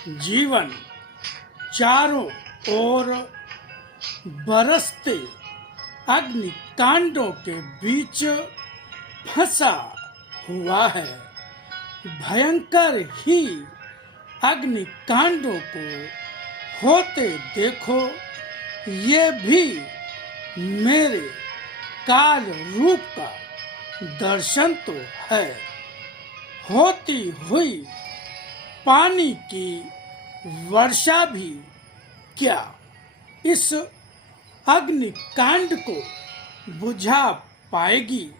जीवन चारों ओर बरसते अग्निकांडों के बीच फंसा हुआ है। भयंकर ही अग्निकांडों को होते देखो, ये भी मेरे काल रूप का दर्शन तो है। होती हुई पानी की वर्षा भी क्या इस अग्निकांड को बुझा पाएगी?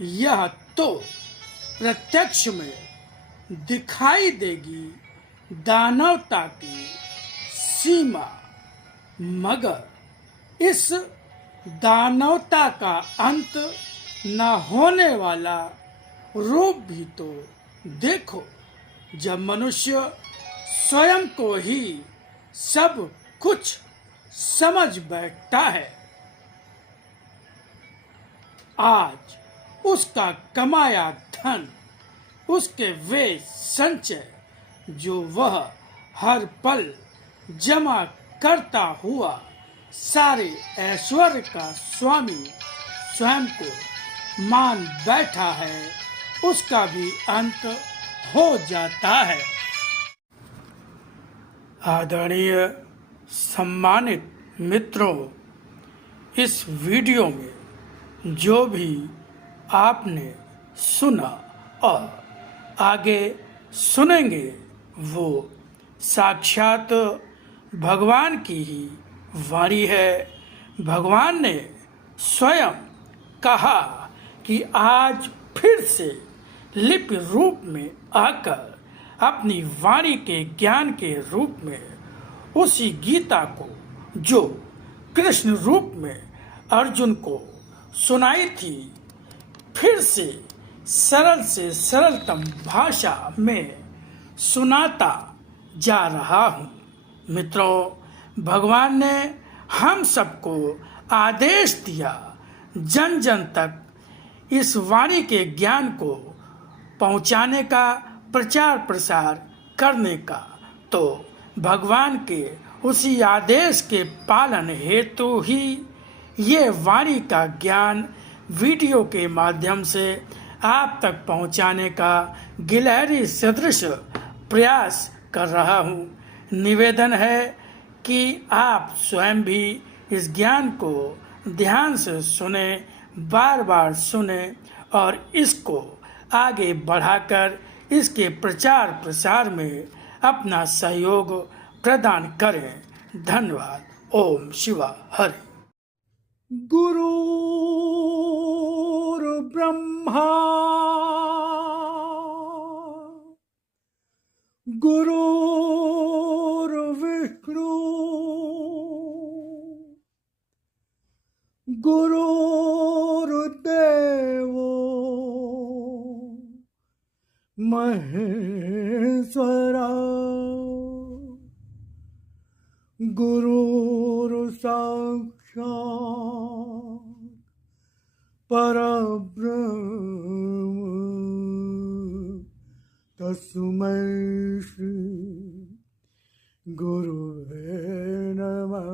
यह तो प्रत्यक्ष में दिखाई देगी दानवता की सीमा, मगर इस दानवता का अंत न होने वाला रूप भी तो देखो, जब मनुष्य स्वयं को ही सब कुछ समझ बैठता है। आज उसका कमाया धन, उसके वे संचय जो वह हर पल जमा करता हुआ सारे ऐश्वर्य का स्वामी स्वयं को मान बैठा है, उसका भी अंत हो जाता है। आदरणीय सम्मानित मित्रों, इस वीडियो में जो भी आपने सुना और आगे सुनेंगे वो साक्षात भगवान की ही वाणी है। भगवान ने स्वयं कहा कि आज फिर से लिपि रूप में आकर अपनी वाणी के ज्ञान के रूप में उसी गीता को जो कृष्ण रूप में अर्जुन को सुनाई थी, फिर से सरलतम भाषा में सुनाता जा रहा हूँ। मित्रों, भगवान ने हम सबको आदेश दिया जन जन तक इस वाणी के ज्ञान को पहुँचाने का, प्रचार प्रसार करने का। तो भगवान के उसी आदेश के पालन हेतु ही ये वाणी का ज्ञान वीडियो के माध्यम से आप तक पहुंचाने का गिलहरी सदृश प्रयास कर रहा हूं। निवेदन है कि आप स्वयं भी इस ज्ञान को ध्यान से सुने, बार बार सुने और इसको आगे बढ़ाकर इसके प्रचार प्रसार में अपना सहयोग प्रदान करें। धन्यवाद। ओम शिवा हरि। गुरुर्ब्रह्मा गुरुर्विष्णु गुरुर्देवो महेश्वरा गुरुर्साक्षात् परब्रह्म तस्मै श्री गुरुवे नमः।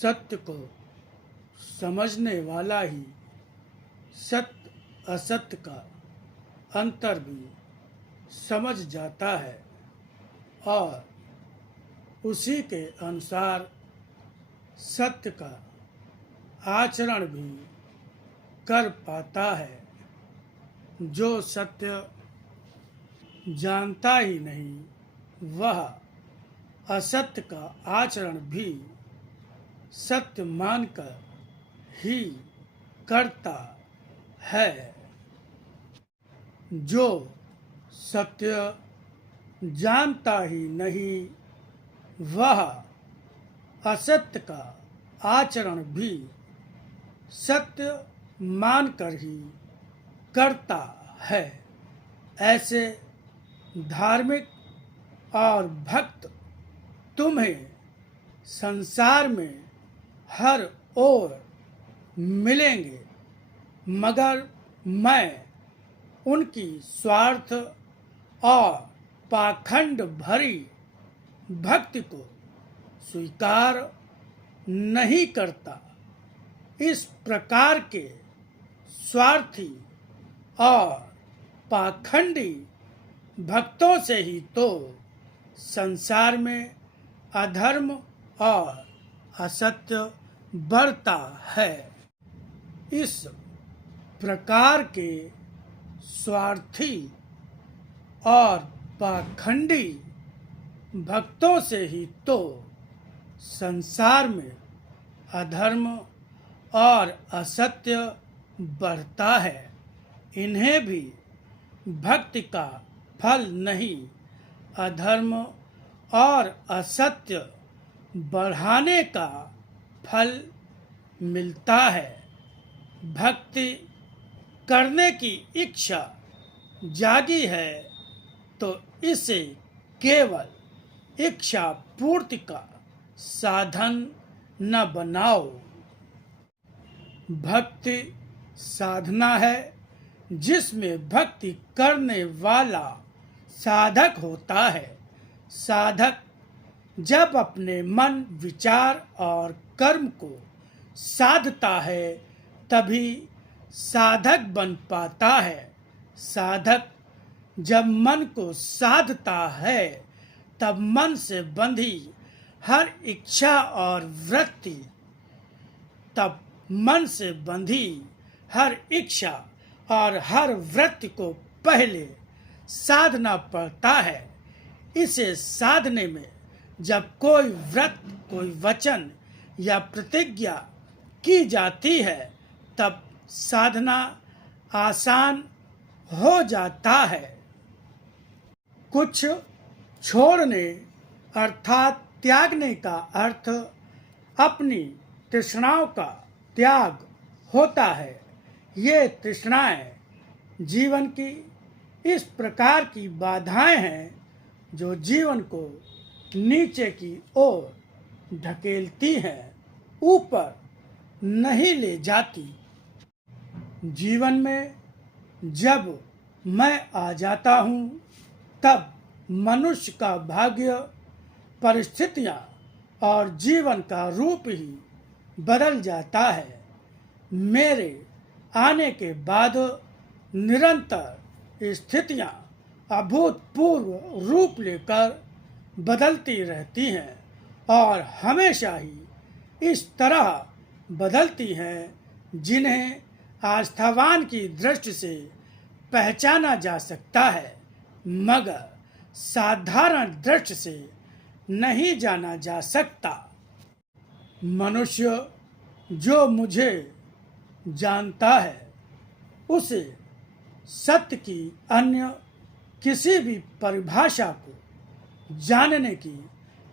सत्य को समझने वाला ही सत्य असत्य का अंतर भी समझ जाता है और उसी के अनुसार सत्य का आचरण भी कर पाता है। जो सत्य जानता ही नहीं, वह असत्य का आचरण भी सत्य मानकर ही करता है। जो सत्य जानता ही नहीं, वह असत्य का आचरण भी सत्य मानकर ही करता है। ऐसे धार्मिक और भक्त तुम्हें संसार में हर ओर मिलेंगे, मगर मैं उनकी स्वार्थ और पाखंड भरी भक्ति को स्वीकार नहीं करता। इस प्रकार के स्वार्थी और पाखंडी भक्तों से ही तो संसार में अधर्म और असत्य बढ़ता है। इस प्रकार के स्वार्थी और पाखंडी भक्तों से ही तो संसार में अधर्म और असत्य बढ़ता है। इन्हें भी भक्ति का फल नहीं, अधर्म और असत्य बढ़ाने का फल मिलता है। भक्ति करने की इच्छा जागी है तो इसे केवल इच्छा पूर्ति का साधन न बनाओ। भक्ति साधना है जिसमें भक्ति करने वाला साधक होता है। साधक जब अपने मन, विचार और कर्म को साधता है तभी साधक बन पाता है। साधक जब मन को साधता है तब मन से बंधी हर इच्छा और वृत्ति और हर वृत्ति को पहले साधना पड़ता है। इसे साधने में जब कोई व्रत, कोई वचन या प्रतिज्ञा की जाती है तब साधना आसान हो जाता है। कुछ छोड़ने अर्थात त्यागने का अर्थ अपनी तृष्णाओं का त्याग होता है। ये तृष्णाएं जीवन की इस प्रकार की बाधाएं हैं जो जीवन को नीचे की ओर ढकेलती हैं, ऊपर नहीं ले जाती। जीवन में जब मैं आ जाता हूँ तब मनुष्य का भाग्य, परिस्थितियाँ और जीवन का रूप ही बदल जाता है। मेरे आने के बाद निरंतर स्थितियाँ अभूतपूर्व रूप लेकर बदलती रहती हैं और हमेशा ही इस तरह बदलती हैं जिन्हें आस्थावान की दृष्टि से पहचाना जा सकता है, मगर साधारण दृष्टि से नहीं जाना जा सकता। मनुष्य जो मुझे जानता है उसे सत्य की अन्य किसी भी परिभाषा को जानने की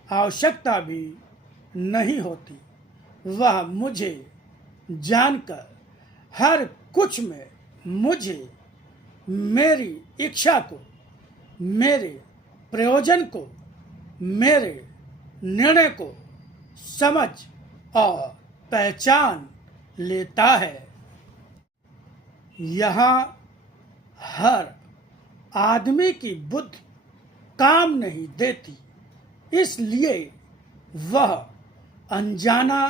आवश्यकता भी नहीं होती। वह मुझे जानकर हर कुछ में मुझे, मेरी इच्छा को, मेरे प्रयोजन को, मेरे निर्णय को समझ और पहचान लेता है। यहाँ हर आदमी की बुद्धि काम नहीं देती, इसलिए वह अनजाना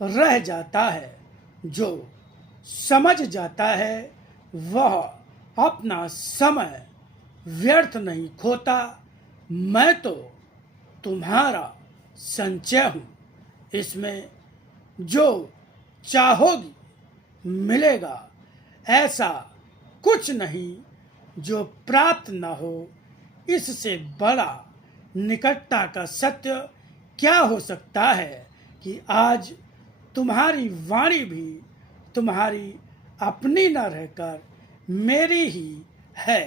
रह जाता है। जो समझ जाता है वह अपना समय व्यर्थ नहीं खोता। मैं तो तुम्हारा संचय हूँ, इसमें जो चाहोगी मिलेगा। ऐसा कुछ नहीं जो प्राप्त न हो। इससे बड़ा निकटता का सत्य क्या हो सकता है कि आज तुम्हारी वाणी भी तुम्हारी अपनी न रहकर मेरी ही है।